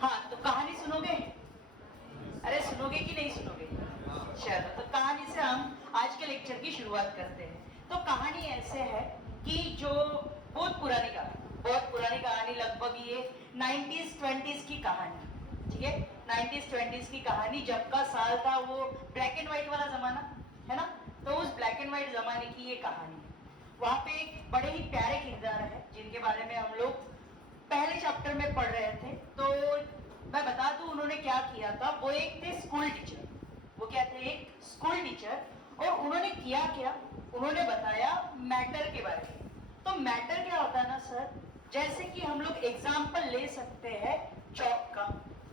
हाँ, तो कहानी सुनोगे? अरे सुनोगे कि नहीं सुनोगे? चलो, तो कहानी से हम आज के लेक्चर की शुरुआत करते हैं। तो कहानी ऐसे है कि जो बहुत पुरानी कहानी, लगभग ये 90s 20s की कहानी, ठीक है। 90s 20s की कहानी, जब का साल था वो ब्लैक एंड व्हाइट वाला जमाना है ना, तो उस ब्लैक एंड व्हाइट जमाने की ये कहानी है। वहाँ पे एक बड़े ही प्यारे किरदार है जिनके बारे में हम लोग पहले चैप्टर में पढ़ रहे थे। तो मैं बता दूं उन्होंने क्या किया था। वो एक थे स्कूल टीचर। वो क्या थे? एक स्कूल टीचर। और उन्होंने किया क्या, उन्होंने बताया मैटर के बारे में। तो मैटर क्या होता है ना सर, जैसे कि हम लोग एग्जाम्पल ले सकते हैं चौक का,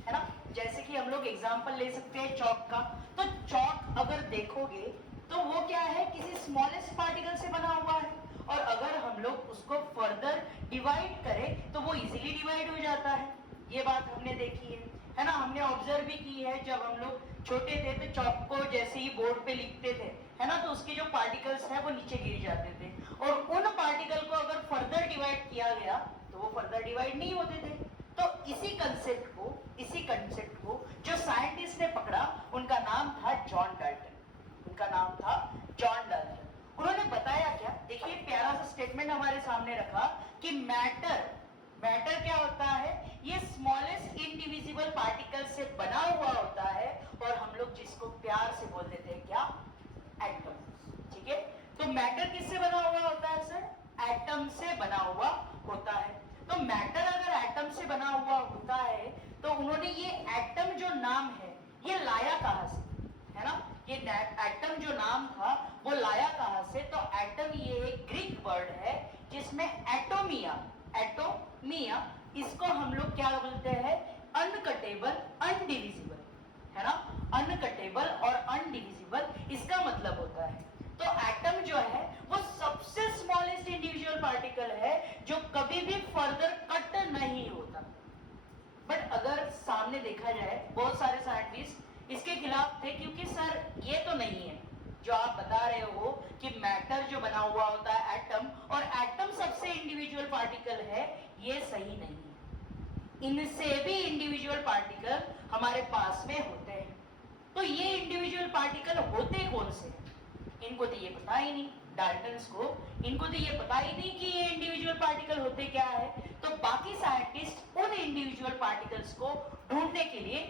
है ना। जैसे कि हम लोग एग्जाम्पल ले सकते हैं चौक का। तो चौक अगर देखोगे तो वो क्या है, किसी स्मॉलेस्ट पार्टिकल से बना हुआ है। और अगर हम लोग उसको फर्दर डिवाइड करें तो वो इजीली डिवाइड हो जाता है। ये बात हमने देखी है ना। हमने ऑब्जर्व भी की है, जब हम लोग छोटे थे तो चौक को जैसे ही बोर्ड पे लिखते थे, है ना, तो उसके जो पार्टिकल्स हैं वो नीचे गिर जाते थे। और उन पार्टिकल को अगर फर्दर डिवाइड किया गया तो वो फर्दर डिवाइड नहीं होते थे। तो इसी कंसेप्ट को जो साइंटिस्ट ने पकड़ा, उनका नाम था जॉन डाल्टन। उनका नाम था जॉन डाल्टन। उन्होंने बताया क्या, देखिए प्यारा सा स्टेटमेंट हमारे सामने रखा कि मैटर क्या होता है, ये स्मॉलेस्ट इंडिविजिबल पार्टिकल से बना हुआ होता है। और हम लोग जिसको प्यार से बोल देते हैं क्या, एटम, ठीक है। तो मैटर किससे बना हुआ होता है सर? एटम से बना हुआ होता है। तो मैटर अगर एटम से बना हुआ होता है तो उन्होंने ये एटम जो नाम है ये लाया कहां से, है ना। ये एटम जो नाम था वो लाया कहां से? तो एटम ये एक ग्रीक वर्ड है जिसमें एटोमिया, इसको हम लोग क्या बोलते हैं, अनकटेबल अनडिविजिबल, है ना। अनकटेबल और अनडिविजिबल इसका मतलब होता है। तो एटम जो है वो सबसे स्मॉलेस्ट इंडिविजुअल पार्टिकल है जो कभी भी फर्दर कट नहीं होता। बट अगर सामने देखा जाए, बहुत सारे साइंटिस्ट इसके खिलाफ थे, क्योंकि सर ये तो नहीं है जो आप बता रहे हो कि मैटर जो बना हुआ होता है एटम, और एटम सबसे इंडिविजुअल पार्टिकल है, ये सही नहीं है। इनसे भी इंडिविजुअल पार्टिकल हमारे पास में होते हैं। तो ये इंडिविजुअल पार्टिकल होते कौन से? इनको तो ये पता ही नहीं, डाल्टन्स को, इनको तो ये पता ही नहीं कि ये इंडिविजुअल पार्टिकल होते क्या है। तो बाकी साइंटिस्ट उन इंडिविजुअल पार्टिकल्स को ढूंढने के लिए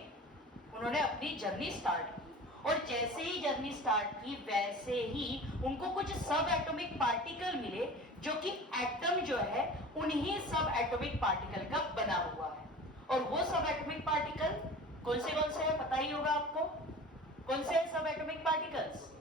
उन्होंने अपनी जर्नी स्टार्ट की। और जैसे ही जर्नी स्टार्ट की वैसे ही उनको कुछ सब एटॉमिक पार्टिकल मिले, जो कि एटम जो है उन्हीं सब एटॉमिक पार्टिकल का बना हुआ है। और वो सब एटॉमिक पार्टिकल कौन से है, पता ही होगा आपको। कौन से सब एटॉमिक पार्टिकल्स?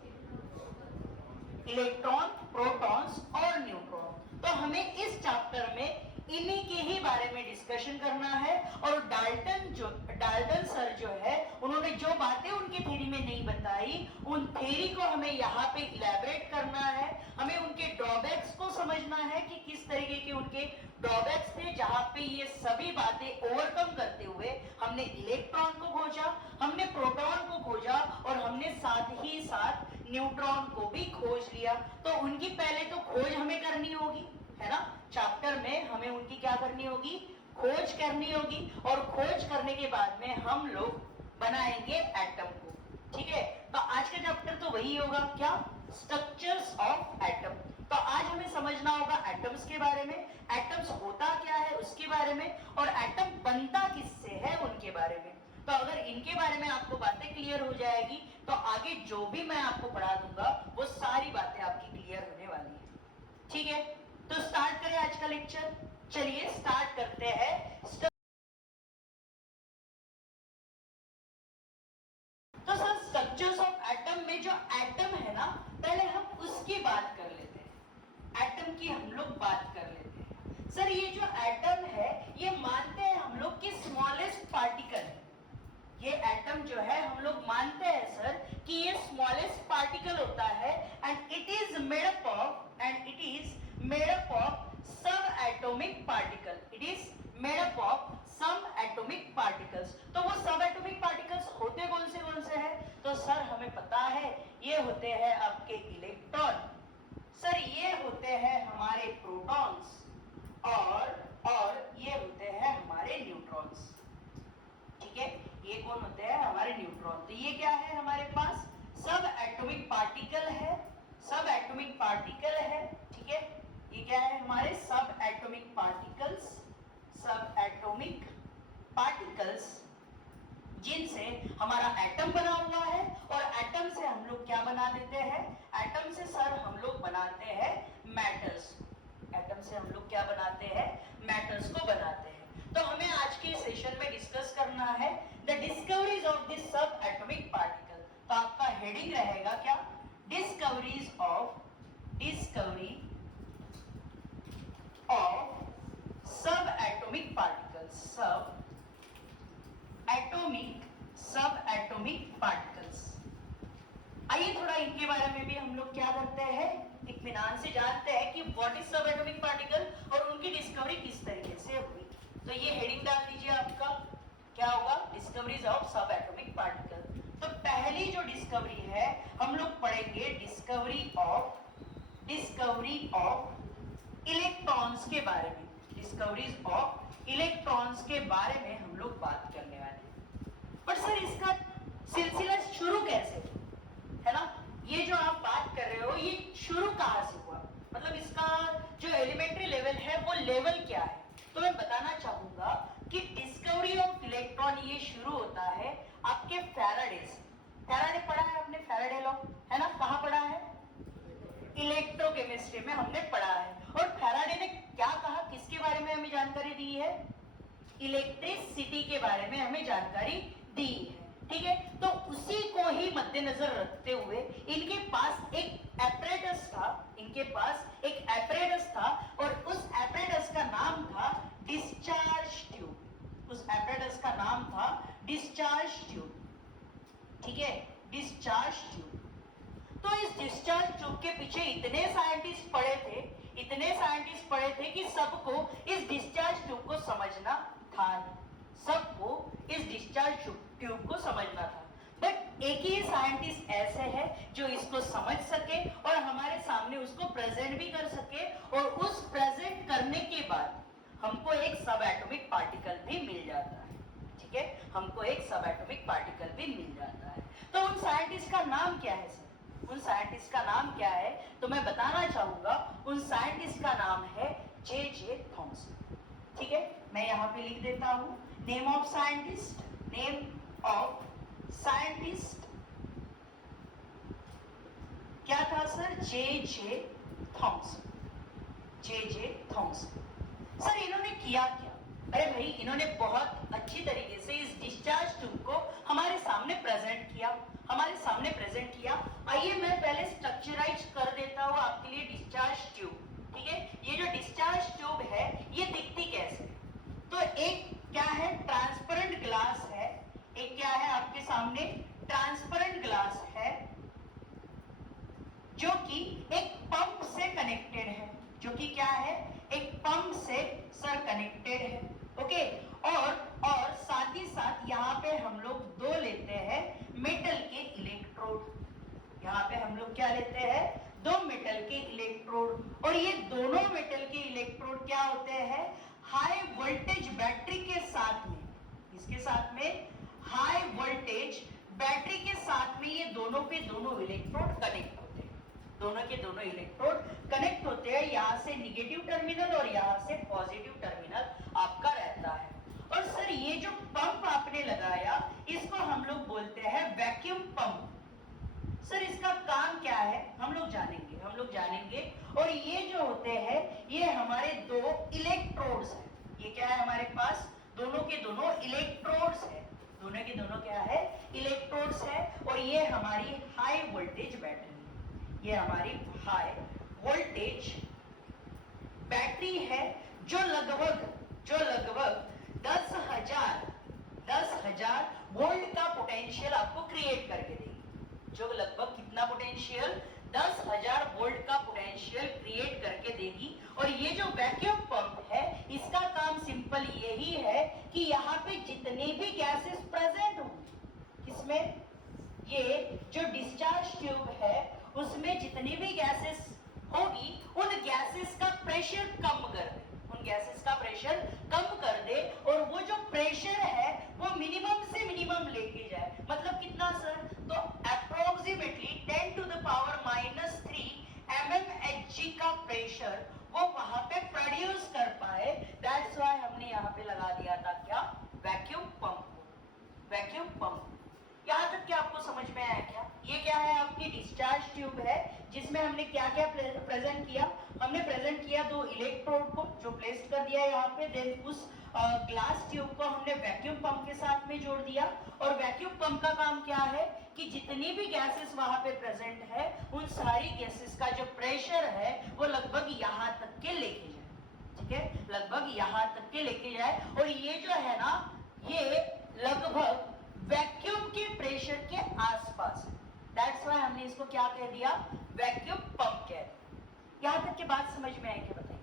इलेक्ट्रॉन, प्रोटॉन्स और न्यूट्रॉन। तो हमें इस चैप्टर में इन्हीं के ही बारे में डिस्कशन करना है। और डाल्टन सर जो है उन्होंने जो बातें उनकी थ्योरी में नहीं बताई, उन थ्योरी को हमें यहाँ पे इलैबोरेट करना है। हमें उनके ड्रॉबैक्स को समझना है कि किस तरीके के उनके ड्रॉबैक्स थे, जहां पे ये सभी बातें ओवरकम करते हुए हमने इलेक्ट्रॉन को खोजा, हमने प्रोटॉन को खोजा, और हमने साथ ही साथ न्यूट्रॉन को भी खोज लिया। तो उनकी पहले तो खोज हमें करनी होगी, है ना। चैप्टर में हमें उनकी क्या करनी होगी, खोज करनी होगी। और खोज करने के बाद में हम लोग बनाएंगे एटम को, ठीक है। तो आज का चैप्टर तो वही होगा, क्या, स्ट्रक्चर्स ऑफ एटम। तो आज हमें समझना होगा एटम्स के बारे में, एटम्स होता क्या है उसके बारे में, और एटम बनता किससे है उनके बारे में। तो अगर इनके बारे में आपको बातें क्लियर हो जाएगी तो आगे जो भी मैं आपको पढ़ा दूंगा वो सारी बातें आपकी क्लियर होने वाली है, ठीक है। तो स्टार्ट करें आज का लेक्चर। चलिए स्टार्ट करते हैं। तो सर स्ट्रक्चर्स ऑफ एटम में जो एटम है ना, पहले हम उसकी बात कर लेते हैं। एटम की हम लोग बात कर लेते हैं। सर ये जो एटम है ये मानते हैं हम लोग कि स्मॉलेस्ट पार्टिकल है। ये एटम जो है हम लोग मानते हैं सर कि ये स्मॉलेस्ट पार्टिकल होता है, and it is made up of subatomic particle. It is made up of some atomic particles. तो वो सब एटॉमिक पार्टिकल्स होते कौन से हैं? तो सर हमें पता है ये होते हैं आपके इलेक्ट्रॉन, सर ये होते हैं हमारे प्रोटॉन्स, और ये होते हैं हमारे न्यूट्रॉन्स। हमारे सब एटॉमिक पार्टिकल्स जिनसे हमारा एटम बना हुआ है, और एटम से हम लोग क्या बना देते हैं, एटम से सर हम लोग बनाते हैं मैटर्स। एटम से हम लोग क्या बनाते हैं, मैटर्स को बनाते हैं। तो हमें आज के सेशन में डिस्कस करना है द डिस्कवरीज ऑफ दिस सब एटॉमिक पार्टिकल। तो आपका हेडिंग रहेगा क्या, डिस्कवरी ऑफ सब एटॉमिक पार्टिकल्स, सब एटॉमिक पार्टिकल्स। आइए थोड़ा इनके बारे में भी हम लोग क्या करते हैं, इत्मीनान से जानते हैं कि व्हाट इज सब एटॉमिक पार्टिकल और उनकी डिस्कवरी किस तरीके से हुई। तो ये हेडिंग डाल दीजिए आपका, क्या होगा, discoveries of subatomic particle. तो पहली जो डिस्कवरी है हम लोग पढ़ेंगे डिस्कवरी ऑफ इलेक्ट्रॉन्स के बारे में। डिस्कवरीज ऑफ इलेक्ट्रॉन्स के बारे में हम लोग बात करने वाले हैं। पर सर इसका सिलसिला शुरू कैसे, है ना, ये जो आप बात कर रहे हो ये शुरू कहां से हुआ, मतलब इसका जो एलिमेंट्री लेवल है वो लेवल क्या है। तो मैं बताना चाहूंगा कि डिस्कवरी ऑफ इलेक्ट्रॉन ये शुरू होता है आपके फैराडे से। फैराडे पढ़ा है आपने, फैराडे लॉ, है ना, कहां पढ़ा है, इलेक्ट्रोकेमिस्ट्री में हमने पढ़ा है। और फैराडे ने क्या कहा, किसके बारे में हमें जानकारी दी है, इलेक्ट्रिसिटी के बारे में हमें जानकारी दी है। ठीक है, तो उसी को ही मद्देनजर रखते हुए इनके पास एक एपरेटस था, और उस एपरेटस का नाम था डिस्चार्ज ट्यूब। उस एपरेटस का नाम था डिस्चार्ज ट्यूब। ठीक है, डिस्चार्ज ट्यूब। तो इस डिस्चार्ज ट्यूब के पीछे इतने साइंटिस्ट पड़े थे कि सबको इस डिस्चार्ज ट्यूब को समझना था, सबको इस डिस्चार्ज ट्यूब को समझना था। बट एक ही साइंटिस्ट ऐसे है जो इसको समझ सके और हमारे सामने उसको प्रेजेंट भी कर सके, और उस प्रेजेंट करने के बाद हमको एक सब एटॉमिक पार्टिकल भी मिल जाता है। ठीक है, हमको एक सब एटॉमिक पार्टिकल भी मिल जाता है। तो उन साइंटिस्ट का नाम क्या है सर, उन साइंटिस्ट का नाम क्या है, तो मैं बताना चाहूंगा उन साइंटिस्ट का नाम है जे थॉमसन। ठीक है, मैं यहाँ पे लिख देता हूँ नेम ऑफ साइंटिस्ट क्या था सर, जे थॉमसन। सर इन्होंने किया क्या, अरे भाई इन्होंने बहुत अच्छी तरीके से इस डिस्चार्ज ट्यूब को हमारे सामने प्रेजेंट किया। आइए मैं पहले स्ट्रक्चराइज कर देता हूँ आपके लिए डिस्चार्ज ट्यूब। ठीक है, ये जो डिस्चार्ज ट्यूब है ये दिखती कैसे, तो एक क्या है, ट्रांसपेरेंट ग्लास है, एक क्या है आपके सामने, ट्रांसपेरेंट ग्लास है जो कि एक पंप से कनेक्टेड है, जो कि क्या है, एक पंप से सर कनेक्टेड है। ओके, और साथ ही साथ यहाँ पे हम लोग दो लेते हैं मेटल के इलेक्ट्रोड। यहाँ पे हम लोग क्या लेते हैं, दो मेटल के इलेक्ट्रोड, और ये दोनों मेटल के इलेक्ट्रोड क्या होते हैं, हाई वोल्टेज बैटरी के साथ में, इसके साथ में हाई वोल्टेज बैटरी के साथ में ये दोनों के दोनों इलेक्ट्रोड कनेक्ट होते हैं, दोनों के दोनों इलेक्ट्रोड कनेक्ट होते हैं। यहाँ से निगेटिव टर्मिनल और यहाँ से पॉजिटिव टर्मिनल आपका रहता है। और सर ये जो पंप आपने लगाया इसको हम लोग बोलते हैं वैक्यूम पंप। सर इसका काम क्या है हम लोग जानेंगे। और ये जो होते हैं ये हमारे दो इलेक्ट्रोड्स हैं, ये क्या है हमारे पास, दोनों के दोनों इलेक्ट्रोड्स है, दोनों के दोनों क्या है, इलेक्ट्रोड्स है। और ये हमारी हाई वोल्टेज बैटरी, ये हमारी हाई वोल्टेज बैटरी है जो लगभग 10,000 वोल्ट का पोटेंशियल आपको क्रिएट करके देगी, जो लगभग कितना पोटेंशियल, 10,000 वोल्ट का पोटेंशियल क्रिएट करके देगी। और ये जो वैक्यूम पंप है इसका काम सिंपल यही है कि यहाँ पे जितने भी गैसेस प्रेजेंट होंगी, इसमें ये जो डिस्चार्ज ट्यूब है उसमें जितनी भी गैसेस होगी उन गैसेस का प्रेशर कम कर दे, और वो जो प्रेशर है वो मिनिमम से मिनिमम लेके जाए। मतलब कितना सर, तो approximately 10 to the power -3 mmHg का प्रेशर वो वहां पे क्या क्या प्रेजेंट किया? हमने प्रेजेंट किया दो इलेक्ट्रोड को जो प्लेस कर दिया यहाँ पे, देन उस ग्लास ट्यूब को हमने वैक्यूम पंप के साथ में जोड़ दिया। और वैक्यूम पंप का काम क्या है कि जितनी भी गैसेस वहां पे प्रेजेंट है उन सारी गैसेस का जो प्रेशर है वो लगभग यहाँ तक के लेके जाए, ठीक है, लगभग यहाँ तक के लेके जाए। और ये जो है ना, ये लगभग वैक्यूम के प्रेशर के आसपास, दैट्स व्हाई हमने इसको क्या कह दिया, वैक्यूम पंप कह दिया। यहां तक की बात समझ में आई क्या? बताइए,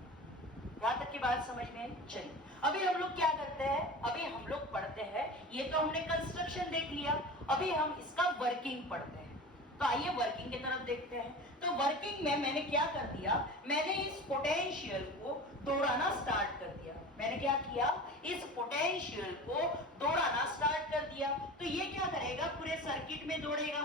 यहां तक की बात समझ में आई? चलिए अभी हम लोग क्या करते हैं, अभी हम लोग पढ़ते हैं, ये तो हमने कंस्ट्रक्शन देख लिया, अभी हम इसका वर्किंग पढ़ते हैं। तो आइए वर्किंग की तरफ देखते हैं। तो वर्किंग में मैंने क्या कर दिया, मैंने इस पोटेंशियल को दौड़ाना स्टार्ट कर दिया। मैंने क्या किया, इस पोटेंशियल को दौड़ाना स्टार्ट कर दिया। तो ये क्या करेगा, पूरे सर्किट में दौड़ेगा,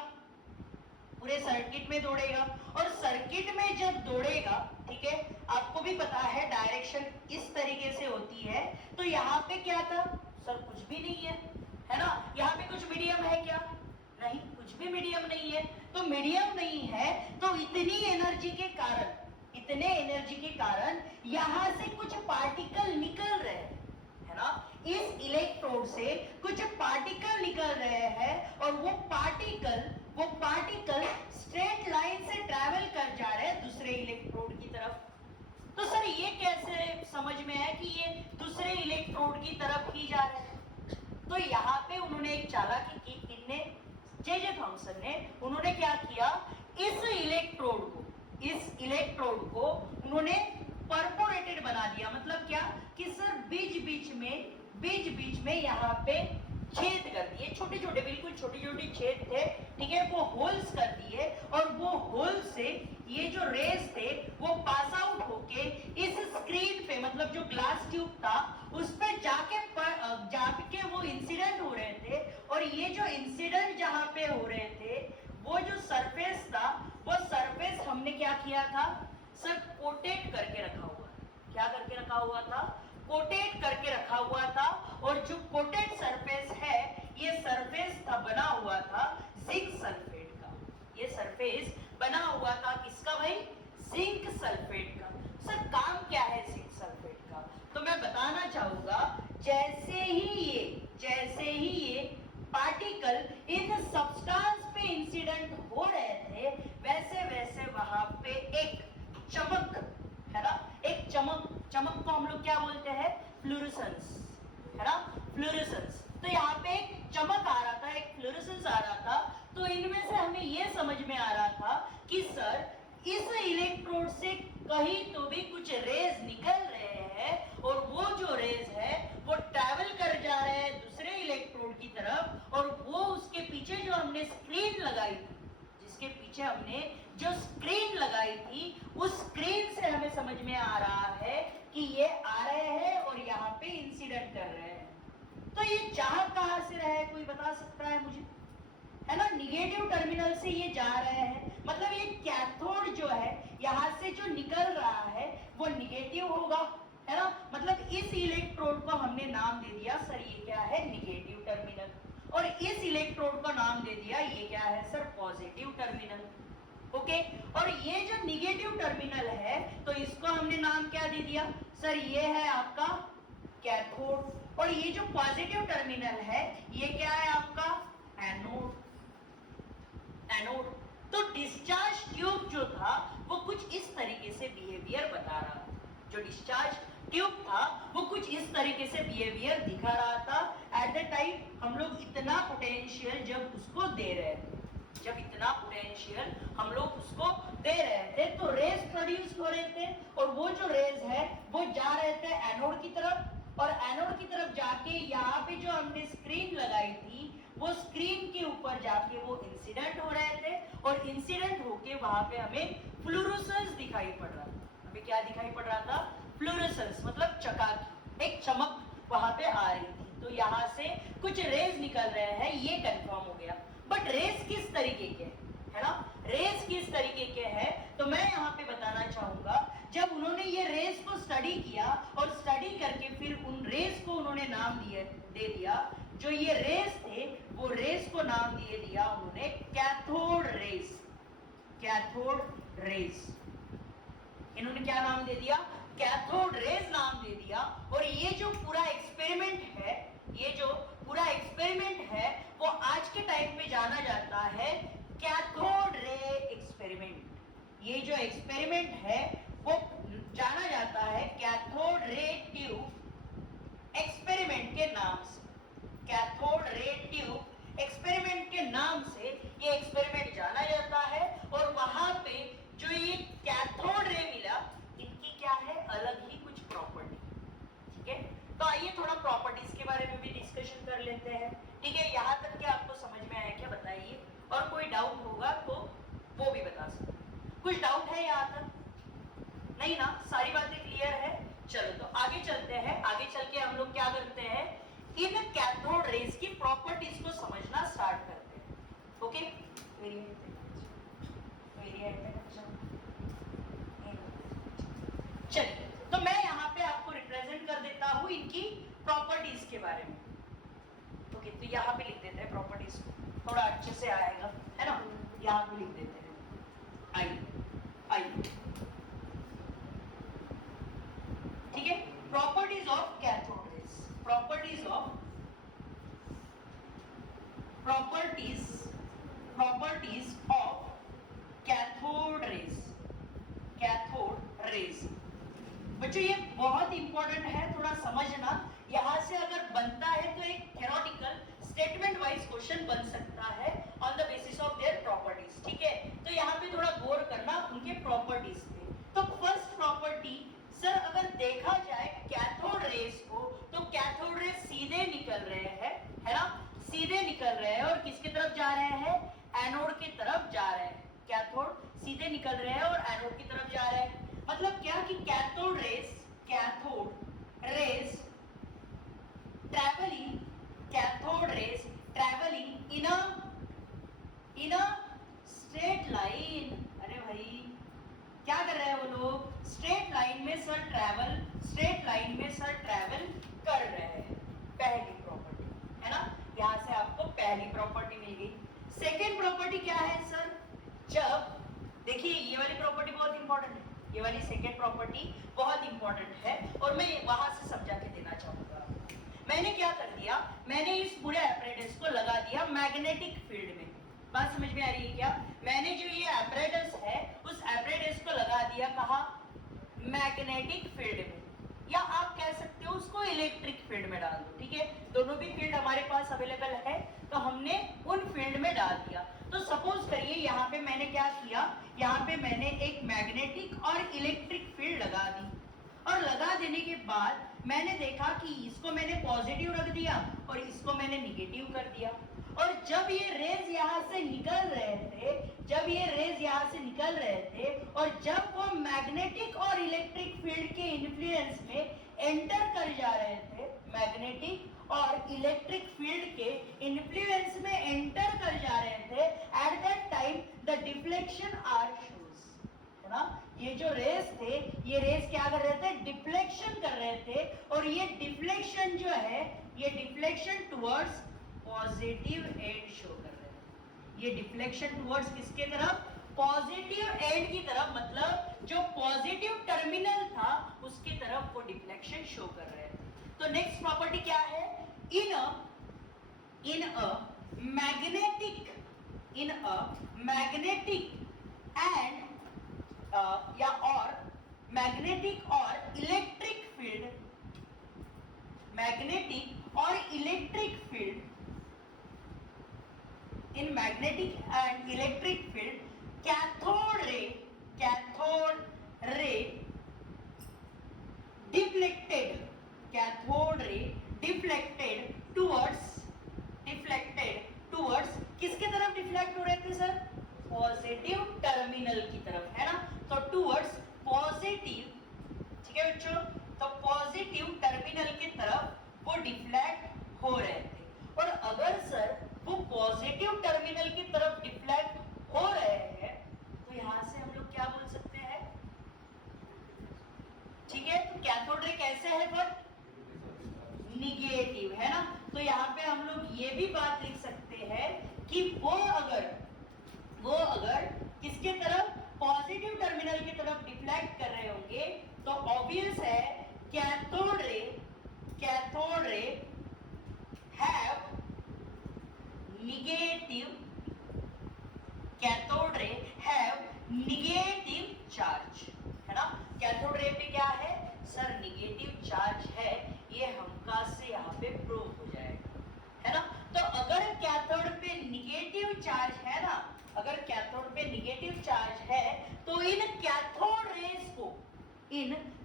पूरे सर्किट में दौड़ेगा। और सर्किट में जब दौड़ेगा, ठीक है, आपको भी पता है डायरेक्शन इस तरीके से होती है। तो यहाँ पे क्या था सर, कुछ भी नहीं है ना, यहाँ पे कुछ मीडियम है क्या? नहीं, कुछ भी मीडियम नहीं है। तो मीडियम नहीं है तो इतनी एनर्जी के कारण, इतने एनर्जी के कारण यहां से कुछ पार्टिकल निकल रहे हैं, है ना, इस इलेक्ट्रोड से कुछ पार्टिकल निकल रहे हैं। और वो पार्टिकल स्ट्रेट लाइन से ट्रैवल कर जा रहे हैं दूसरे इलेक्ट्रोड की तरफ। तो सर ये कैसे समझ में है कि ये दूसरे इलेक्ट्रोड की तरफ ही जा रहे हैं? तो यहाँ पे उन्होंने एक चालाकी की, किन्ने, जे थॉमसन ने। उन्होंने क्या किया, इस इलेक्ट्रोड को उन्होंने परफोरेटेड बना दिया। मतलब क्या कि सर बीच बीच में यहाँ पे छेद कर दिए, छोटे छोटे, बिल्कुल छोटे छोटे छेद थे, ठीक है, वो होल्स कर दिए। और वो होल से ये जो रेस थे वो पास आउट होके इस स्क्रीन पे, मतलब जो ग्लास ट्यूब था उस पे जाके वो इंसिडेंट हो रहे थे। और ये जो इंसिडेंट जहां पे हो रहे थे, वो जो सरफेस था, वो सरफेस हमने क्या किया था सर, कोटेड करके रखा हुआ। क्या करके रखा हुआ था? कोटेड करके रखा हुआ था। और जो कोटेड सरफेस है, ये सरफेस था बना हुआ था जिंक सल्फेट का। ये सरफेस बना हुआ था किसका भाई? जिंक सल्फेट का। सर काम क्या है जिंक सल्फेट का? तो मैं बताना चाहूंगा, जैसे ही ये पार्टिकल इन सब्सटेंस पे इंसिडेंट हो रहे थे, वैसे वैसे वहां पे एक चमक, है ना, एक चमक को हम लोग क्या बोलते हैं? फ्लोरेसेंस, है ना, फ्लोरेसेंस। तो यहाँ पे एक चमक आ रहा था, एक फ्लोरेसेंस आ रहा था। तो इनमें से हमें ये समझ में आ रहा था कि सर इस इलेक्ट्रोड से कहीं तो भी कुछ रेज निकल रहे हैं। और वो जो रेज है वो ट्रैवल कर जा रहे हैं दूसरे इलेक्ट्रोड की तरफ। और वो उसके पीछे जो हमने स्क्रीन लगाई थी, जिसके पीछे हमने जो स्क्रीन लगाई थी, उस स्क्रीन से हमें समझ में आ रहा है कि ये आ रहे हैं और यहाँ पे इंसिडेंट कर रहे हैं। तो ये कहां से रहे, कोई बता सकता है मुझे? है ना, निगेटिव टर्मिनल से ये जा रहे हैं। मतलब ये कैथोड जो है यहाँ से जो निकल रहा है वो निगेटिव होगा, है ना। मतलब इस इलेक्ट्रोड को हमने नाम दे दिया सर, ये क्या है? Negative terminal. और इस इलेक्ट्रोड को नाम दे दिया, ये क्या है सर? Positive terminal. ओके, और ये जो निगेटिव टर्मिनल है तो इसको हमने नाम क्या दे दिया सर? ये है आपका कैथोड। और ये जो पॉजिटिव टर्मिनल है ये क्या है आपका? एनोड। तो डिस्चार्ज ट्यूब जो था वो कुछ इस तरीके से बिहेवियर बता रहा था। जो डिस्चार्ज ट्यूब था वो कुछ इस तरीके से बिहेवियर दिखा रहा था। एट द टाइम हम लोग इतना पोटेंशियल जब उसको दे रहे थे, हम लोग उसको दे रहे थे, तो रेज प्रोड्यूस हो रहे थे। और वो जो रेज है वो जा रहे थे एनोड की तरफ। और एनोड की तरफ जाके यहाँ पे जो हमने स्क्रीन लगाई थी, वो स्क्रीन के ऊपर जाके वो इंसिडेंट हो रहे थे। और इंसिडेंट होके वहां पे हमें फ्लोरोसेंस दिखाई पड़ रहा था। हमें क्या दिखाई पड़ रहा था? फ्लोरोसेंस, मतलब चकाकी, एक चमक वहां पे आ रही थी। तो यहाँ से कुछ रेज निकल रहे हैं, ये कंफर्म हो गया। बट रेज किस तरीके के है ना, रेज किस तरीके के हैं तो मैं यहाँ पे बताना चाहूंगा। जब उन्होंने ये रेज को स्टडी किया और स्टडी करके फिर उन रेज को उन्होंने नाम दे दिया, जो ये रेज थे वो रेज को नाम दिया उन्होंने कैथोड रेज। इन्होंने क्या नाम दे दिया, कैथोड रेज नाम दे दिया। और ये जो पूरा एक्सपेरिमेंट है, ये जो पूरा एक्सपेरिमेंट है वो आज के टाइम पे जाना जाता है कैथोड रे एक्सपेरिमेंट। ये जो एक्सपेरिमेंट है वो जाना जाता है कैथोड रे ट्यूब एक्सपेरिमेंट के नाम से। कैथोड रे ट्यूब एक्सपेरिमेंट के नाम से ये एक्सपेरिमेंट जाना जाता है। और वहां पे जो ये कैथोड रे मिला, इनकी क्या है, अलग ही कुछ प्रॉपर्टी। ठीक है, तो आइए थोड़ा प्रॉपर्टीज के बारे में भी डिस्कशन कर लेते हैं। ठीक है, यहां तक क्या आपको समझ में आया क्या, बताइए। और कोई डाउट होगा तो वो भी बता सकते हैं। कुछ डाउट है यहां तक? नहीं ना, सारी बातें क्लियर है। चलो तो आगे चलते हैं। आगे चल के हम लोग क्या करते हैं, इन कैथोड रेज की प्रॉपर्टीज को समझना स्टार्ट करते हैं। ओके, चलिए तो मैं यहाँ पे आपको रिप्रेजेंट कर देता हूँ इनकी प्रॉपर्टीज के बारे में। ओके, तो यहाँ पे लिख देते हैं प्रॉपर्टीज को, थोड़ा अच्छे से आएगा, है ना। यहाँ पे लिख देते हैं, आइए आइए। ठीक है, properties of cathode rays, properties of cathode rays, cathode rays. बच्चों ये बहुत इंपॉर्टेंट है, थोड़ा समझना। यहां से अगर बनता है तो एक थ्योरेटिकल स्टेटमेंट वाइज क्वेश्चन बन सकता है on the basis of their properties. ठीक है, तो यहाँ पे थोड़ा गौर करना उनके प्रॉपर्टीज पे। तो फर्स्ट प्रॉपर्टी, सर अगर देखा जाए कैथोड रेज को, तो कैथोड रेज सीधे निकल रहे हैं, है ना, सीधे निकल रहे हैं। और किसकी तरफ जा रहे हैं, एनोड की तरफ जा रहे हैं। कैथोड सीधे निकल रहे हैं और एनोड की तरफ जा रहे हैं। मतलब क्या कि cathode rays travelling in a straight line. अरे भाई क्या कर रहे हैं वो लोग, स्ट्रेट लाइन में सर ट्रैवल कर रहे हैं। पहली प्रॉपर्टी है ना, यहां से आपको पहली प्रॉपर्टी मिल गई। सेकेंड प्रॉपर्टी क्या है सर, जब देखिए ये वाली प्रॉपर्टी बहुत इंपॉर्टेंट है, ये वाली सेकेंड प्रॉपर्टी बहुत इंपॉर्टेंट है और मैं वहां से समझा के देना चाहूंगा। मैंने क्या कर दिया, मैंने इस पूरे एपरेटस को लगा दिया मैग्नेटिक फील्ड में। बात समझ में आ रही है क्या, मैंने जो ये एपरेटस है उस एपरेटस को लगा दिया कहां, मैग्नेटिक फील्ड में, या आप कह सकते हो उसको इलेक्ट्रिक फील्ड में डाल दो। ठीक है, दोनों भी फील्ड हमारे पास अवेलेबल है, तो हमने उन फील्ड में डाल दिया। तो सपोज करिए यहाँ पे मैंने क्या किया, यहाँ पे मैंने एक मैग्नेटिक और इलेक्ट्रिक फील्ड लगा दी। और लगा देने के बाद मैंने देखा कि इसको मैंने पॉजिटिव रख दिया और इसको मैंने निगेटिव कर दिया। और जब ये रेज यहाँ से निकल रहे थे, और जब वो मैग्नेटिक और इलेक्ट्रिक फील्ड के इन्फ्लुएंस में एंटर कर जा रहे थे, मैग्नेटिक और इलेक्ट्रिक फील्ड के इन्फ्लुएंस में एंटर कर जा रहे थे, at that time the deflection are shows, है ना। ये जो रेस थे, ये रेस क्या कर रहे थे, डिफ्लेक्शन कर रहे थे। और ये डिफ्लेक्शन जो है, ये deflection towards positive and show कर रहे हैं। ये डिफ्लेक्शन टुवर्ड्स किसके तरफ, पॉजिटिव एंड की तरफ, मतलब जो पॉजिटिव टर्मिनल था उसकी तरफ वो डिफ्लेक्शन शो कर रहे हैं। तो नेक्स्ट प्रॉपर्टी क्या है, इन अ मैग्नेटिक एंड या और मैग्नेटिक और electric field, in magnetic and electric field cathode ray deflected towards किसके तरफ डिफ्लेक्ट हो रहे थे सर, पॉजिटिव टर्मिनल की तरफ, है ना। तो टुवर्ड्स पॉजिटिव, ठीक है बच्चों, तो पॉजिटिव टर्मिनल की तरफ वो डिफ्लेक्ट हो रहे थे। और अगर सर वो पॉजिटिव टर्मिनल की तरफ डिफ्लेक्ट हो रहे हैं, तो यहां से हम लोग क्या बोल सकते हैं, ठीक है, तो कैथोड रे कैसे है पर निगेटिव, है ना। तो यहाँ पे हम लोग ये भी बात लिख सकते हैं कि वो अगर किसके तरफ, पॉजिटिव टर्मिनल की तरफ डिफ्लेक्ट कर रहे ऑब्वियस है cathode ray have negative, cathode ray have negative charge, है ना। कैथोड रे पे क्या है सर, निगेटिव चार्ज है, ये हमका से यहाँ पे प्रूव हो जाएगा, है ना। तो अगर कैथोड पे निगेटिव चार्ज है ना, अगर कैथोड पे निगेटिव चार्ज है तो इन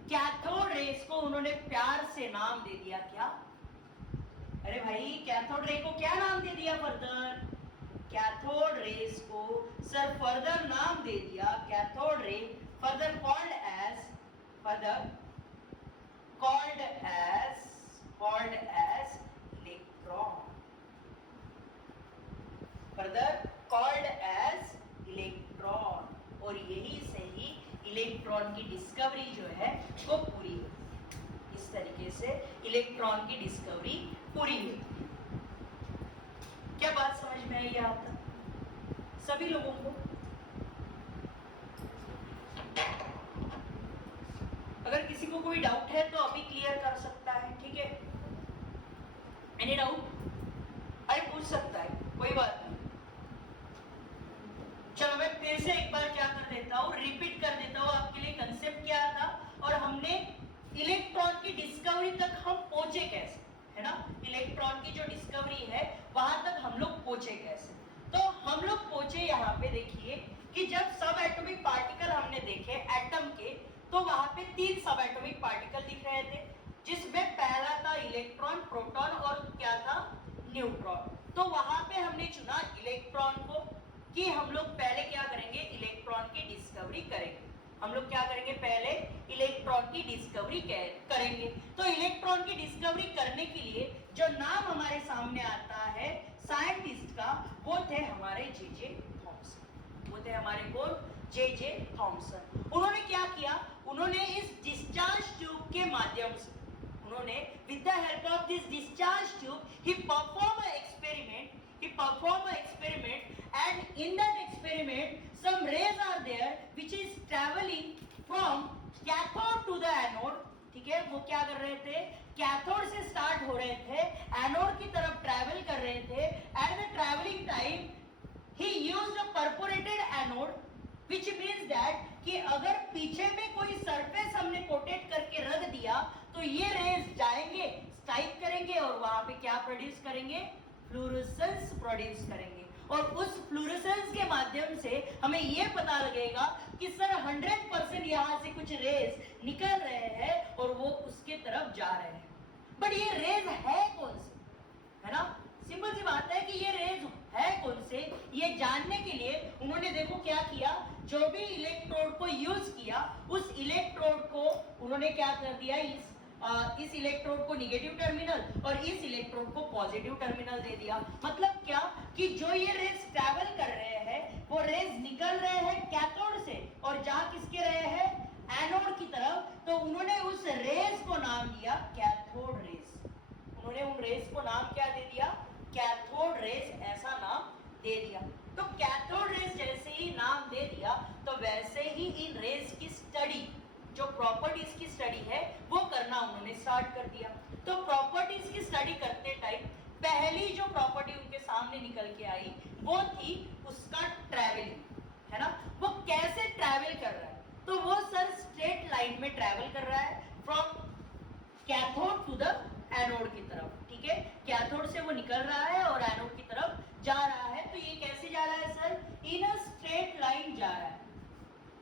कैथोड रेस को उन्होंने प्यार से नाम दे दिया क्या, अरे भाई कैथोड रे को क्या नाम दे दिया फर्दर, कैथोड रेस को सर फर्दर नाम दे दिया cathode ray, further called as electron, further called as electron. और यही से ही इलेक्ट्रॉन की डिस्कवरी जो है वो पूरी हुई। इस तरीके से इलेक्ट्रॉन की डिस्कवरी पूरी हुई। क्या बात समझ में आई आता सभी लोगों को? अगर किसी को कोई डाउट है तो अभी क्लियर कर सकता है, ठीक है। Any doubt? अरे पूछ सकता है, कोई बात नहीं। चलो मैं फिर से एक बार क्या कर देता हूँ, रिपीट कर देता हूँ आपके लिए कंसेप्ट क्या था और हमने इलेक्ट्रॉन की डिस्कवरी तक हम पहुंचे कैसे, है ना। इलेक्ट्रॉन की जो डिस्कवरी है वहां तक हम लोग पहुंचे कैसे। तो हम लोग पहुंचे यहाँ पे देखिए कि जब सब एटॉमिक पार्टिकल हमने देखे एटम के, तो वहां पे 3 सब एटॉमिक पार्टिकल दिख रहे थे, जिसमें पहला था इलेक्ट्रॉन, प्रोटॉन और क्या था, न्यूट्रॉन। तो वहां पे हमने चुना इलेक्ट्रॉन को कि हम लोग पहले क्या करेंगे, इलेक्ट्रॉन की डिस्कवरी करेंगे। हम लोग क्या करेंगे, पहले इलेक्ट्रॉन की डिस्कवरी करेंगे। तो इलेक्ट्रॉन की डिस्कवरी करने के लिए जो नाम हमारे सामने आता है साइंटिस्ट का, वो थे हमारे जे थॉमसन। वो थे हमारे कौन, जे थॉमसन। उन्होंने क्या किया, उन्होंने इस डिस्चार्ज ट्यूब के माध्यम से, उन्होंने with the help of this discharge tube he perform an experiment and in that experiment some rays are there which is traveling from cathode to the anode, ठीक है। वो क्या कर रहे थे, कैथोड से स्टार्ट हो रहे थे, एनोड की तरफ ट्रैवल कर रहे थे। At the travelling time he used a perforated anode which means that कि अगर पीछे में कोई सरफेस हमने कोटेड करके रख दिया तो ये रेज जाएंगे, स्ट्राइक करेंगे और वहां पे क्या प्रोड्यूस करेंगे, फ्लोरोसेंस प्रोड्यूस करेंगे। और उस फ्लोरोसेंस के माध्यम से हमें यह पता लगेगा कि सर 100% यहां से कुछ रेज निकल रहे हैं और वो उसके तरफ जा रहे हैं। बट ये रेज है कौन से, है ना। सिंपल सी बात है कि ये रेज है कौन से, ये जानने के लिए उन्होंने देखो क्या किया, जो भी इलेक्ट्रोड को यूज किया उस इलेक्ट्रोड को उन्होंने क्या कर दिया, इस इलेक्ट्रोड को निगेटिव टर्मिनल और इस इलेक्ट्रोड को पॉजिटिव टर्मिनल दे दिया। मतलब क्या कि जो ये रेज ट्रैवल कर रहे हैं वो रेज निकल रहे हैं कैथोड से और जा किसके रहे हैं, एनोड की तरफ। तो उन्होंने उस रेज को नाम दिया कैथोड रेज। उन्होंने उन रेज को नाम क्या दे दिया, कैथोड रेज, ऐसा नाम दे दिया। तो कैथोड रेज जैसे ही नाम दे दिया तो वैसे ही इन रेज की स्टडी, जो प्रॉपर्टीज की स्टडी है वो करना उन्होंने स्टार्ट कर दिया। तो प्रॉपर्टीज की स्टडी करते टाइम पहली जो प्रॉपर्टी उनके सामने निकल के आई वो थी उसका ट्रैवलिंग, है ना। वो कैसे ट्रैवल कर रहा है, तो वो सर स्ट्रेट लाइन में ट्रैवल कर रहा है from cathode to the anode की तरफ, ठीक है। कैथोड से वो निकल रहा है और एनोड की तरफ जा रहा है। तो ये कैसे जा रहा है sir, in a straight line जा रहा है।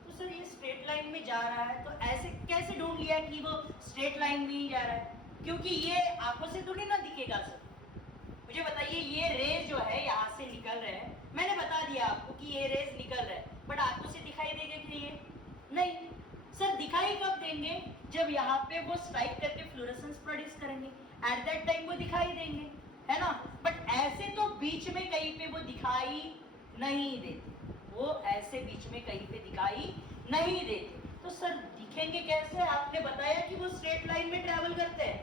तो सर ये स्ट्रेट लाइन में जा रहा है, तो ऐसे कैसे ढूंढ लिया कि वो स्ट्रेट लाइन में ही जा रहा है, क्योंकि ये आंखों से थोड़ी ना दिखेगा सर। मुझे बताइए, ये रेज जो है यहाँ से निकल रहे हैं, मैंने बता दिया आपको कि ये रेज निकल रहे हैं, बट आंखों से दिखाई देगा कि ये नहीं सर। दिखाई कब देंगे, जब यहाँ पे वो स्ट्राइक करके फ्लोरेसेंस प्रोड्यूस करेंगे, एट दैट टाइम वो दिखाई देंगे, है ना। बट ऐसे तो बीच में कहीं पे वो दिखाई नहीं देते, वो ऐसे बीच में कहीं पे दिखाई नहीं देते। तो सर दिखेंगे कैसे, आपने बताया कि वो स्ट्रेट लाइन में ट्रैवल करते हैं,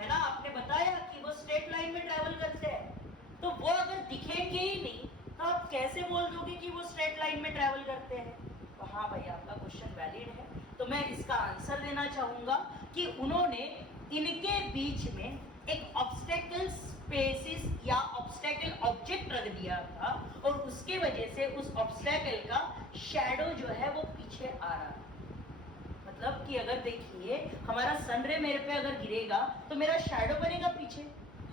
है ना। आपने बताया कि वो स्ट्रेट लाइन में ट्रैवल करते हैं। तो वो अगर दिखेंगे ही नहीं तो आप कैसे बोल दोगे कि वो स्ट्रेट लाइन में ट्रैवल करते हैं। तो हाँ भाई, आपका क्वेश्चन वैलिड है। तो मैं इसका आंसर देना चाहूंगा कि उन्होंने इनके बीच में एक ऑब्स्टेकल स्पेसिस या ऑब्स्टेकल ऑब्जेक्ट रख दिया था और उसके वजह से उस ऑब्स्टेकल का शैडो जो है वो पीछे आ रहा है। मतलब कि अगर देखिए हमारा सन रे मेरे पे अगर गिरेगा तो मेरा शैडो बनेगा पीछे,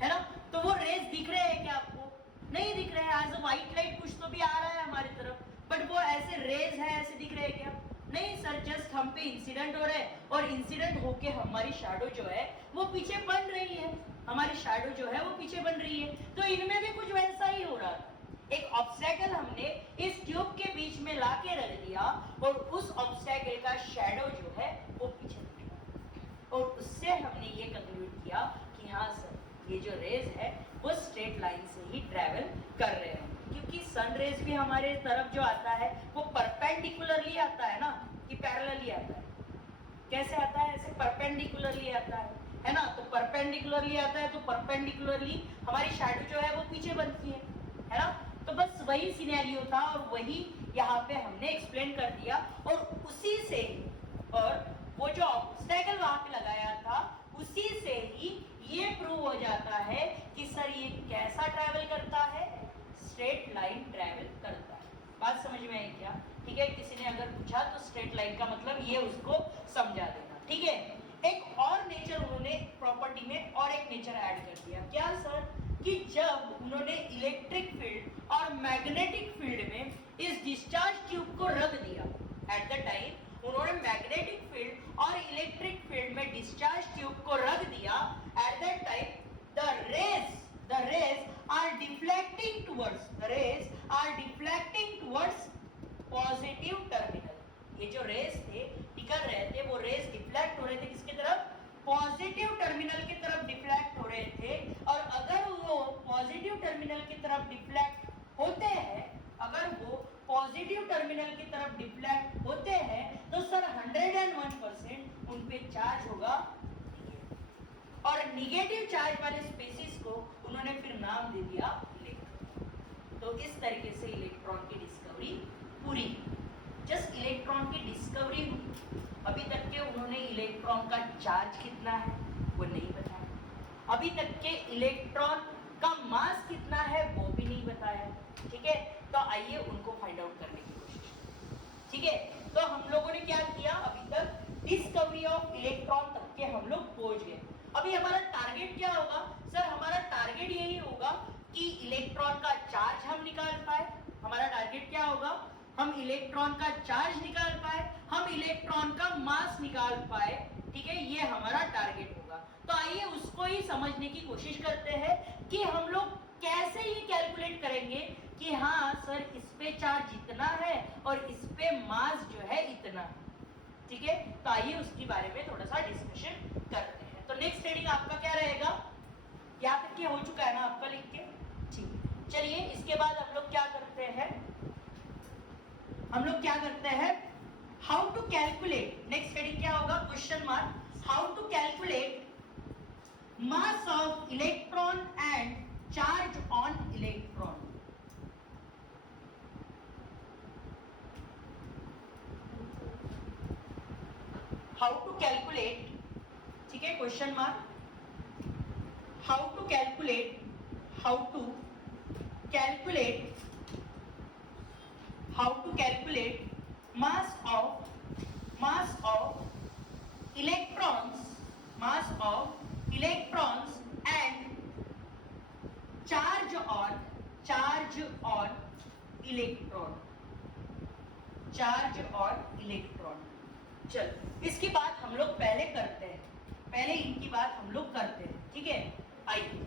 है ना? तो वो रेज दिख रहे हैं क्या आपको? नहीं दिख रहे हैं। एज अ व्हाइट लाइट कुछ तो भी आ रहा है हमारी तरफ, बट वो ऐसे रेज है, ऐसे दिख रहे हैं क्या? नहीं सर, जस्ट हम पे इंसिडेंट हो रहा है और इंसिडेंट होके हमारी शैडो जो है वो पीछे बन रही है, हमारी शैडो जो है वो पीछे बन रही है। तो इनमें भी कुछ वैसा ही हो रहा था। एक ऑब्स्टेकल हमने इस ट्यूब के बीच में लाके रख दिया और उस ऑब्स्टेकल का शैडो जो है वो पीछे दिख रहा, और उससे हमने ये कंक्लूड किया कि हाँ सर, ये जो रेज है वो स्ट्रेट लाइन से ही ट्रेवल कर रहे हैं, क्योंकि सन रेज भी हमारे तरफ जो आता है वो परपेंडिकुलरली आता है ना, कि पैरेलली आता है? कैसे आता है? ऐसे परपेंडिकुलरली आता है ना? तो परपेंडिकुलरली आता है तो परपेंडिकुलरली हमारी शैडो जो है वो पीछे बनती है ना? तो बस वही सिनेरियो था और वही यहाँ पे हमने एक्सप्लेन कर दिया, और उसी से और वो जो ऑब्स्टेकल वहां पे लगाया था उसी से ही ये प्रूव हो जाता है कि सर ये कैसा ट्रैवल करता है? स्ट्रेट लाइन ट्रैवल करता है। बात समझ में आई क्या? ठीक है, किसी ने अगर पूछा तो स्ट्रेट लाइन का मतलब ये उसको समझा देना। ठीक है, एक और नेचर उन्होंने प्रॉपर्टी में और एक नेचर ऐड कर दिया। क्या सर? कि जब उन्होंने इलेक्ट्रिक फील्ड और मैग्नेटिक फील्ड में इस डिस्चार्ज ट्यूब को रख दिया, एट द टाइम उन्होंने मैग्नेटिक फील्ड और इलेक्ट्रिक फील्ड में डिस्चार्ज ट्यूब को रख दिया, eight that time the rays are deflecting towards positive terminal. ये जो रेस थे निकल रहे थे वो रेस डिफ्लेक्ट हो रहे थे किसकी तरफ? पॉजिटिव टर्मिनल की तरफ डिफ्लेक्ट हो रहे थे। और अगर वो पॉजिटिव टर्मिनल की तरफ डिफ्लेक्ट होते हैं, अगर वो पॉजिटिव टर्मिनल की तरफ डिफ्लेक्ट होते हैं तो सर 101% उन पे चार्ज होगा, और निगेटिव चार्ज वाले स्पेसिस को उन्होंने फिर नाम दे दिया इलेक्ट्रॉन। तो इस तरीके से इलेक्ट्रॉन की डिस्कवरी पूरी। जस्ट इलेक्ट्रॉन की डिस्कवरी हुई, अभी तक के उन्होंने इलेक्ट्रॉन का चार्ज कितना है वो नहीं बताया, अभी तक के इलेक्ट्रॉन का मास कितना है वो भी नहीं बताया। ठीक है, तो आइए उनको फाइंड आउट करने की कोशिश। ठीक है, तो हम लोगों ने क्या किया? अभी तक डिस्कवरी ऑफ इलेक्ट्रॉन तक के हम लोग पहुंच गए। अभी हमारा टारगेट क्या होगा? सर हमारा टारगेट यही होगा कि इलेक्ट्रॉन का चार्ज हम निकाल पाए। हमारा टारगेट क्या होगा? हम इलेक्ट्रॉन का चार्ज निकाल पाए, हम इलेक्ट्रॉन का मास निकाल पाए। ठीक है, ये हमारा टारगेट होगा। तो आइए उसको ही समझने की कोशिश करते हैं कि हम लोग कैसे ये कैलकुलेट करेंगे कि हाँ सर इस पे चार्ज इतना है और इस पे मास जो है इतना है। ठीक है, तो आइए उसके बारे में थोड़ा सा डिस्कशन करते हैं। तो नेक्स्ट रीडिंग आपका क्या रहेगा? यहाँ तक के हो चुका है ना आपका लिख के? ठीक है, चलिए इसके बाद हम लोग क्या करते हैं? हम लोग क्या करते हैं? How to calculate. Next reading क्या होगा? Question mark. How to calculate mass of electron and charge on electron. How to calculate, ठीक है, question mark. How to calculate mass of electrons and charge on electron. चलो इसकी बात हम लोग पहले करते हैं, पहले इनकी बात हम लोग करते हैं। ठीक है, आइए।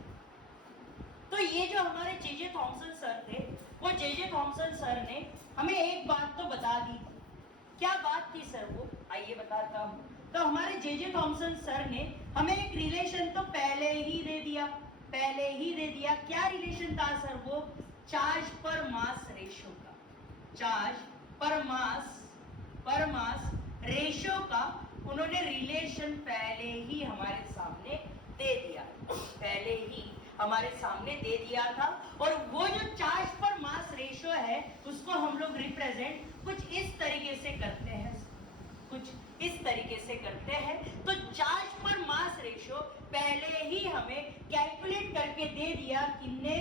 तो ये जो हमारे जे थॉमसन सर थे, वो जे थॉमसन सर ने हमें एक बात तो बता दी थी। क्या बात थी सर वो? आइए बताता हूँ। तो हमारे जे थॉमसन सर ने हमें एक रिलेशन तो पहले ही दे दिया। क्या रिलेशन था सर वो? चार्ज पर मास रेशो का। चार्ज पर मास रेशो का उन्होंने रिलेशन पहले ही हमारे सामने दे दिया था। और वो जो चार्ज पर मास रेशो है उसको हम लोग रिप्रेजेंट कुछ इस तरीके से करते हैं। कुछ इस तरीके से करते हैं। तो चार्ज पर मास रेशियो पहले ही हमें कैलकुलेट करके दे दिया किसने,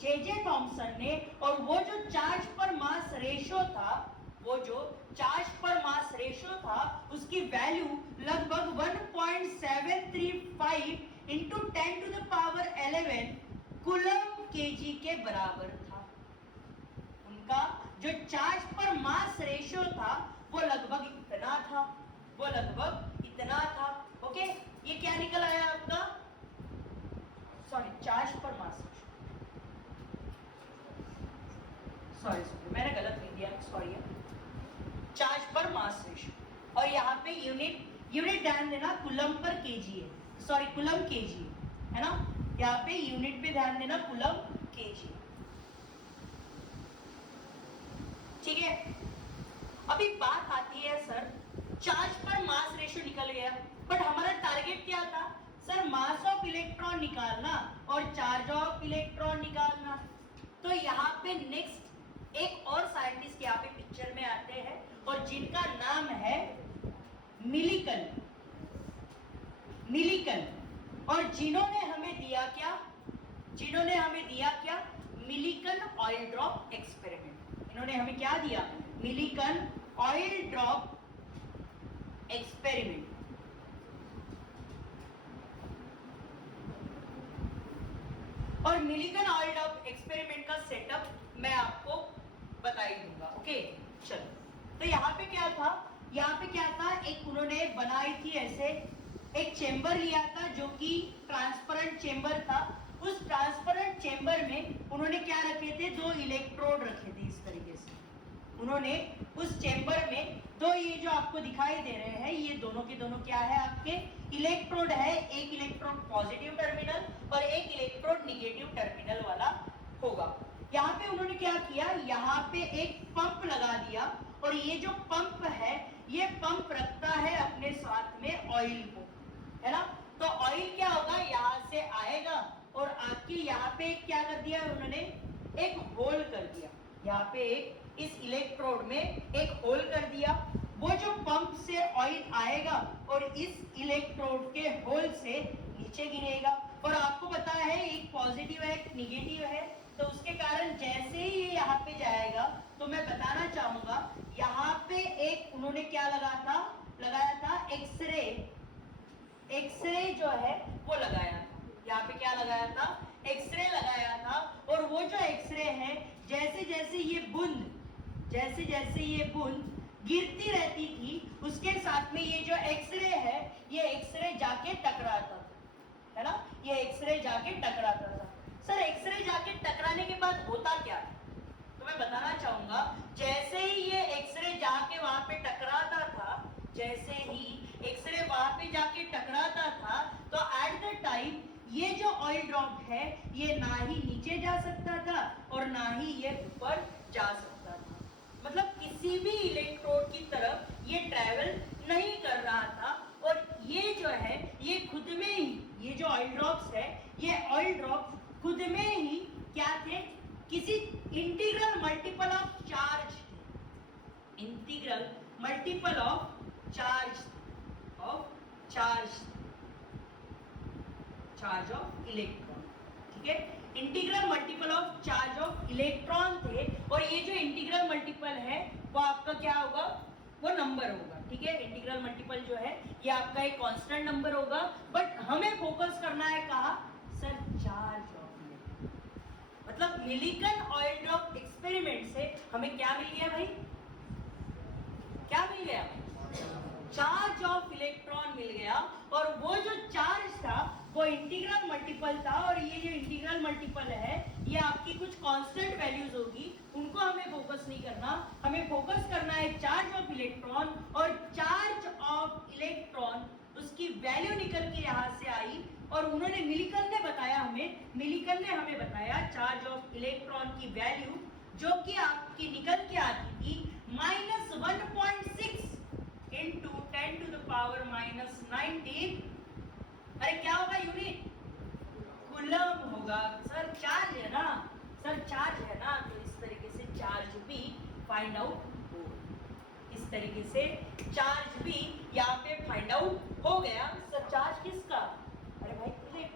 जे थॉमसन ने। और वो जो चार्ज पर मास रेशियो था, वो जो चार्ज पर मास रेशियो था उसकी वैल्यू लगभग 1.735 इंटू 10⁻11 कूलम केजी के बराबर था। उनका जो चार्ज पर मास रेशियो था वो लगभग इतना था, वो लगभग इतना था। ओके, ये क्या निकल आया आपका, सॉरी चार्ज पर मास रेशियो, सॉरी मैंने गलत लिख दिया, सॉरी, चार्ज पर मास रेशियो। और यहाँ पे यूनिट ध्यान देना, कूलम पर केजी है, सॉरी कूलम केजी है ना, यहाँ पे यूनिट पे ध्यान देना, कूलम केजी। ठीक है, अभी बात आती है सर चार्ज पर मास रेशियो निकल गया, बट हमारा टारगेट क्या था सर, मास ऑफ इलेक्ट्रॉन निकालना और चार्ज ऑफ इलेक्ट्रॉन निकालना। तो यहाँ पे नेक्स्ट एक और साइंटिस्ट यहाँ पे पिक्चर में आते हैं और जिनका नाम है मिलिकन। और जिन्होंने हमें दिया क्या, मिलिकन ऑयल ड्रॉप एक्सपेरिमेंट। इन्होंने हमें क्या दिया, मिलिकन ऑयल ड्रॉप एक्सपेरिमेंट। और मिलिकन ऑयल ड्रॉप एक्सपेरिमेंट का सेटअप मैं आपको बता ही दूंगा। ओके चलो, तो यहाँ पे क्या था, एक उन्होंने बनाई थी ऐसे एक चेंबर लिया था जो कि ट्रांसपेरेंट चेंबर था। उस ट्रांसपेरेंट चेंबर में उन्होंने क्या रखे थे, 2 इलेक्ट्रोड रखे थे। इस तरीके से उन्होंने उस चेंबर में 2, ये जो आपको दिखाई दे रहे हैं, ये दोनों के दोनों क्या है, आपके इलेक्ट्रोड है। एक इलेक्ट्रोड पॉजिटिव टर्मिनल और एक इलेक्ट्रोड निगेटिव टर्मिनल वाला होगा। यहाँ पे उन्होंने क्या किया, यहाँ पे एक पंप लगा दिया और ये जो पंप है, ये पंप रखता है अपने साथ में ऑयल को, है ना। तो ऑयल क्या होगा, यहाँ से आएगा और आके यहाँ पे क्या कर दिया उन्होंने, एक होल कर दिया। यहाँ पे एक इस इलेक्ट्रोड में एक होल कर दिया। वो जो पंप से ऑयल आएगा और इस इलेक्ट्रोड के होल से नीचे गिरेगा। और आपको पता है एक पॉजिटिव है एक निगेटिव है, तो उसके कारण जैसे ही ये यहाँ पे जाएगा, तो मैं बताना चाहूंगा यहाँ पे एक उन्होंने क्या लगाया था एक्सरे जो है वो लगाया था। यहाँ पे क्या लगाया था, एक्सरे लगाया था। और वो जो एक्सरे है, जैसे जैसे ये बूंद गिरती रहती थी, उसके साथ में ये जो एक्सरे है, ये एक्सरे जाके टकराता था, है ना, ये एक्सरे जाके टकराता था। सर एक्सरे जाके टकराने के बाद होता क्या है, तो मैं बताना चाहूंगा, जैसे ही ये एक्सरे जाके वहां पे टकराता था, जैसे ही एक्सरे वहां पे जाके टकराता था, तो एट द टाइम ये जो ऑयल ड्रॉप है, ये ना ही नीचे जा सकता था और ना ही ये ऊपर जा सकता था। मतलब किसी भी इलेक्ट्रोड की तरफ ये ट्रैवल नहीं कर रहा था। और ये जो है, ये खुद में ही, ये जो ऑयल ड्रॉप्स है, ये ऑयल ड्रॉप्स खुद में ही क्या थे, किसी integral multiple of charge, integral multiple of charge of electron. ठीक है, integral multiple of charge of electron थे। और ये जो इंटीग्रल मल्टीपल है वो आपका क्या होगा, वो नंबर होगा। ठीक है, इंटीग्रल मल्टीपल जो है ये आपका एक कांस्टेंट नंबर होगा। बट हमें फोकस करना है कहा सर, चार्ज ऑफ इलेक्ट्रॉन। मतलब मिलिकन ऑयल ड्रॉप एक्सपेरिमेंट से हमें क्या मिल गया भाई, क्या मिल गया, चार्ज ऑफ इलेक्ट्रॉन मिल गया। और वो जो चार्ज था वो इंटीग्रल मल्टीपल था। और ये जो इंटीग्रल मल्टीपल है, ये आपकी कुछ कांस्टेंट वैल्यूज होगी, उनको हमें फोकस नहीं करना। हमें फोकस करना है चार्ज ऑफ इलेक्ट्रॉन। और चार्ज ऑफ इलेक्ट्रॉन उसकी वैल्यू निकल के यहाँ से आई। और उन्होंने मिलिकन ने हमें बताया चार्ज ऑफ इलेक्ट्रॉन की वैल्यू जो कि आपकी निकल के आती थी -1.6 इंटू 10⁻⁻19। अरे क्या होगा यूनिट, कूलम होगा। सर चार्ज है ना, तो इस तरीके से चार्ज भी फाइंड आउट हो, इस तरीके से चार्ज भी यहाँ पे फाइंड आउट हो गया। सर चार्ज किसका? अरे भाई इलेक्ट्रॉन।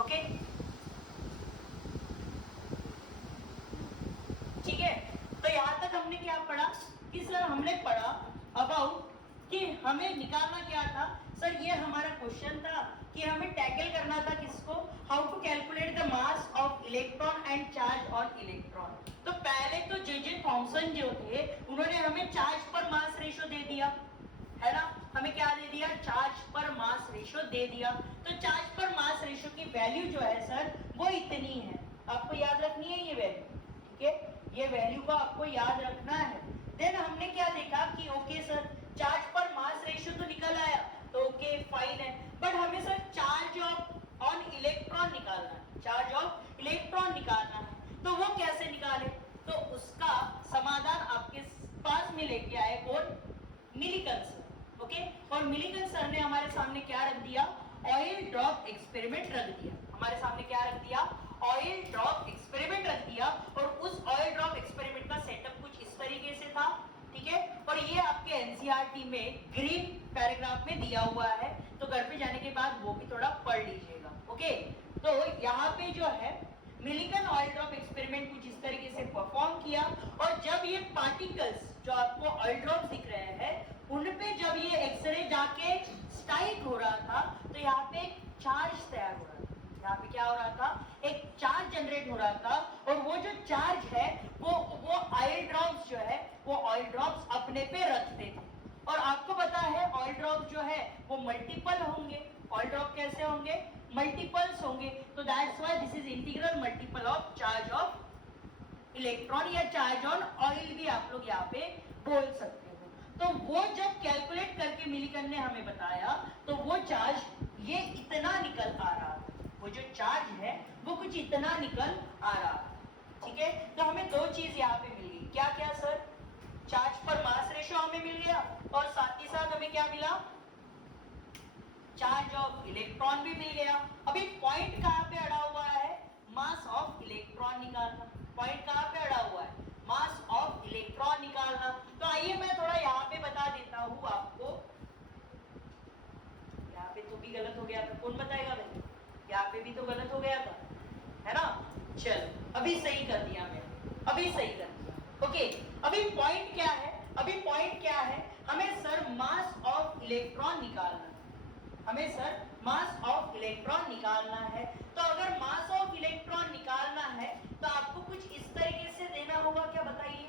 ओके ठीक है, तो यहां तक हमने क्या पढ़ा कि सर हमने पढ़ा अबाउट कि हमें निकालना क्या था। सर ये हमारा क्वेश्चन था कि हमें टैकल करना था किसको, how to calculate the mass of electron and charge on electron. तो पहले तो जे थॉमसन जो थे उन्होंने हमें चार्ज पर मास रेशो दे दिया, है ना, हमें क्या दे दिया, चार्ज पर मास रेशो दे दिया। तो चार्ज पर मास रेशो की वैल्यू जो है सर वो इतनी है, आपको याद रखनी है ये वैल्यू, ठीक है, ये वैल्यू को आपको याद रखना है। देन हमने क्या देखा कि ओके सर चार्ज पर मास रेशो तो निकल आया, तो ओके फाइन है, बट हमें sir charge of on electron निकालना है, चार्ज ऑफ इलेक्ट्रॉन निकालना है। तो वो कैसे निकाले, तो उसका समाधान आपके पास में लेके आए कौन, मिलिकन सर। ओके, और मिलिकन सर ने हमारे सामने क्या रख दिया, ऑयल ड्रॉप एक्सपेरिमेंट रख दिया, हमारे सामने क्या रख दिया, ऑयल ड्रॉप एक्सपेरिमेंट रख दिया। और उस ऑयल ड्रॉप एक्सपेरिमेंट का सेटअप कुछ इस तरीके से था, ठीक है, और ये आपके एनसीईआरटी में ग्रीन पैराग्राफ में दिया हुआ है, तो घर पे जाने के बाद वो भी थोड़ा पढ़ लीजिएगा। ओके, तो यहाँ पे जो है मिलिकन ऑयल ड्रॉप एक्सपेरिमेंट कुछ इस तरीके से परफॉर्म किया, और जब ये पार्टिकल्स जो आपको ऑयल ड्रॉप दिख रहे हैं उन पे जब ये एक्सरे जाके स्ट्राइक हो रहा था, तो यहाँ पे एक चार्ज तैयार हो रहा था, यहाँ पे क्या हो रहा था, एक चार्ज जनरेट हो रहा था। और वो जो चार्ज है वो ऑयल ड्रॉप्स जो है वो ऑयल ड्रॉप्स अपने पे रखते थे। और आपको पता है ऑयल ड्रॉप जो है वो मल्टीपल होंगे, ऑयल ड्रॉप कैसे होंगे, मल्टीपल्स होंगे। तो that's why this is integral multiple of charge of electron, या चार्ज ऑन ऑयल भी आप लोग यहाँ पे बोल सकते हो। तो वो जब कैलकुलेट करके मिलिकन ने हमें बताया, तो वो चार्ज ये इतना निकल आ रहा था, वो जो चार्ज है वो कुछ इतना निकल आ रहा था, ठीक है। तो हमें दो चीज यहाँ पे मिल गई, क्या क्या सर, चार्ज पर मास रेशो हमें मिल गया, और साथ ही साथ हमें क्या मिला, चार्ज ऑफ इलेक्ट्रॉन भी मिल गया। अभी पॉइंट कहाँ पे अड़ा हुआ है, मास ऑफ इलेक्ट्रॉन निकालना, पॉइंट कहाँ पे अड़ा हुआ है, मास ऑफ इलेक्ट्रॉन निकालना। तो आइए मैं थोड़ा यहाँ पे बता देता हूँ आपको, यहाँ पे तो भी गलत हो गया था, कौन बताएगा भाई, यहाँ पे भी तो गलत हो गया था, है ना, चल अभी सही कर दिया मैंने, अभी सही कर दिया। ओके, अभी पॉइंट क्या है, अभी पॉइंट क्या है, हमें सर मास ऑफ इलेक्ट्रॉन निकालना है, हमें सर मास ऑफ इलेक्ट्रॉन निकालना है। तो अगर मास ऑफ इलेक्ट्रॉन निकालना है तो आपको कुछ इस तरीके से देना होगा, क्या बताइए,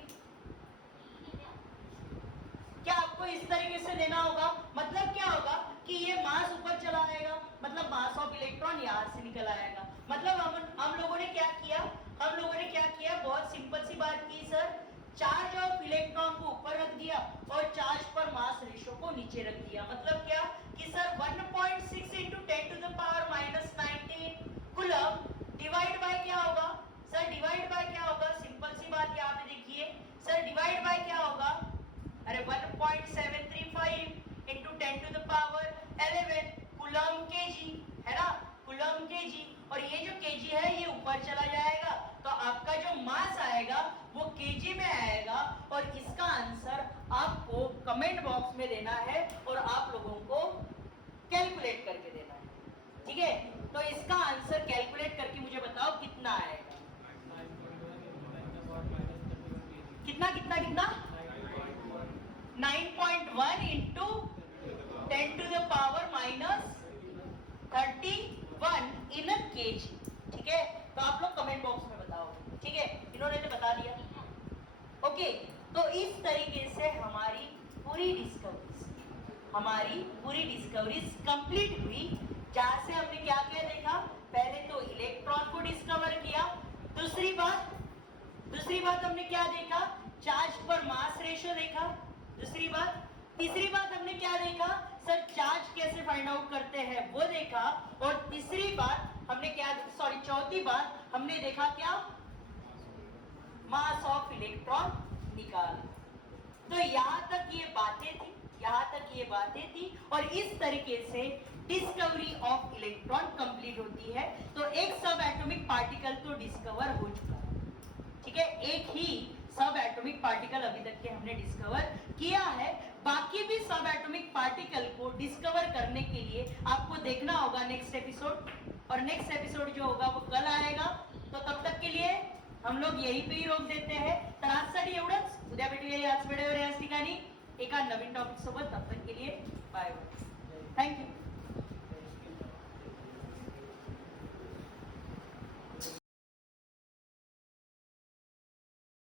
क्या आपको इस तरीके से देना होगा, मतलब क्या होगा कि ये मास ऊपर चला आएगा, मतलब मास ऑफ इलेक्ट्रॉन यहां से निकल आएगा। मतलब हम लोगों ने क्या किया, हम लोगों ने क्या किया, बहुत सिंपल सी बात की सर, चार्ज ऑफ इलेक्ट्रॉन को ऊपर रख दिया और चार्ज पर मास रेशो को नीचे रख दिया। मतलब क्या कि sir 1.6 into 10 to the power -19 coulomb divide by क्या होगा, सर डिवाइड बाय क्या होगा, सिंपल सी बात यहाँ पे देखिए सर, डिवाइड बाय क्या होगा, अरे 1.735 into 10 to the power 11 coulomb KG, है ना, कूलम केजी। और ये जो केजी है ये ऊपर चला जाएगा, तो आपका जो मास आएगा वो केजी में आएगा। और इसका आंसर आपको कमेंट बॉक्स में देना है और आप लोगों को कैलकुलेट करके देना है, ठीक है। तो इसका आंसर कैलकुलेट करके मुझे बताओ कितना आएगा, कितना कितना कितना, 9.1 into 10 to the power -31 in a kg, ठीक है। तो आप लोग कमेंट बॉक्स में बताओ, ठीक है, इन्होंने तो बता दिया। ओके, तो इस तरीके से हमारी पूरी डिस्कवरीज कंप्लीट हुई, जहां से हमने क्या क्या देखा, पहले तो इलेक्ट्रॉन को डिस्कवर किया, दूसरी बात हमने क्या देखा, चार्ज पर मास रेशो देखा, दूसरी बात, तीसरी बात हमने क्या देखा सर, चार्ज कैसे फाइंड आउट करते हैं वो देखा, और तीसरी बात हमने क्या, सॉरी चौथी बात हमने देखा क्या, मास ऑफ इलेक्ट्रॉन निकाल। तो यहां तक ये बातें थी, यहाँ तक ये बातें थी और इस तरीके से डिस्कवरी ऑफ इलेक्ट्रॉन कंप्लीट होती है। तो एक सब एटॉमिक पार्टिकल तो डिस्कवर हो चुका है, ठीक है, एक ही सब एटॉमिक पार्टिकल अभी तक के हमने डिस्कवर किया है। बाकी भी सब एटॉमिक पार्टिकल को डिस्कवर करने के लिए आपको देखना होगा नेक्स्ट एपिसोड, और नेक्स्ट एपिसोड जो होगा वो कल आएगा। तो तब तक के लिए हम लोग यहीं पे ही रोक देते हैं। तर आजसाठी एवढंच, उद्या भेटूया याच वेळेवर याच ठिकाणी एका नवीन टॉपिक सोबत। तब तक के लिए बाय बाय, थँक्यू।